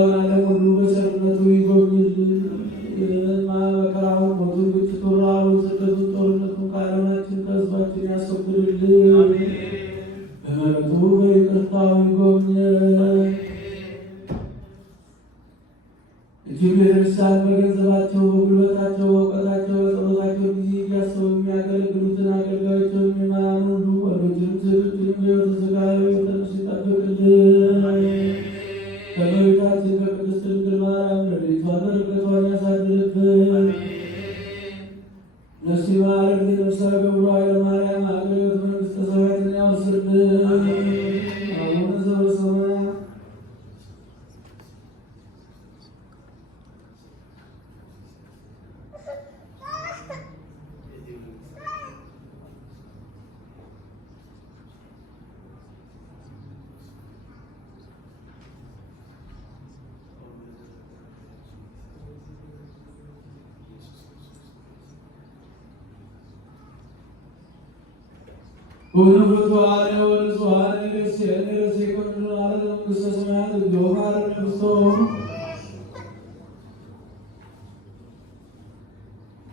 መላውን ዓለም ሁሉ በቸርነቱ ይጎብኝልን። መከራውን፣ ሞቱን፣ ግጭቱን፣ ረሃቡን፣ ስደቱን፣ ጦርነቱን ከዓለማችን ከሕዝባችን ያስወግድልን። በምሕረቱ በይቅርታው ይጎብኘን። እጅግ ቤተክርስቲያን በገንዘባቸው፣ በጉልበታቸው፣ በእውቀታቸው፣ በጸሎታቸው ጊዜ እያሰቡ የሚያገለግሉትን አገልጋዮችን የሚማኑ ሁሉ ወንዶችንም ሴቶችንም በሕይወተ ሥጋ በሕይወተ ነፍስ ይጠብቅልን። ከእመቤታችን ከቅድስት ድንግል ማርያም ረድኤቷን በረከቷን ያሳድርብን። ነፍስ ይማረን፣ ነፍሰ ገብሩ ኃይለ ማርያም አገልግሎት መንግሥተ ሰማያትን ያወርስልን። አቡነ ዘበሰማያት ሁሉ ፍቱሐን ወንጹሐን ንስሐነ ረሴ ኮንኑ አለ መንግሥተ ሰማያት እግዚኦ መሐረነ ክርስቶስ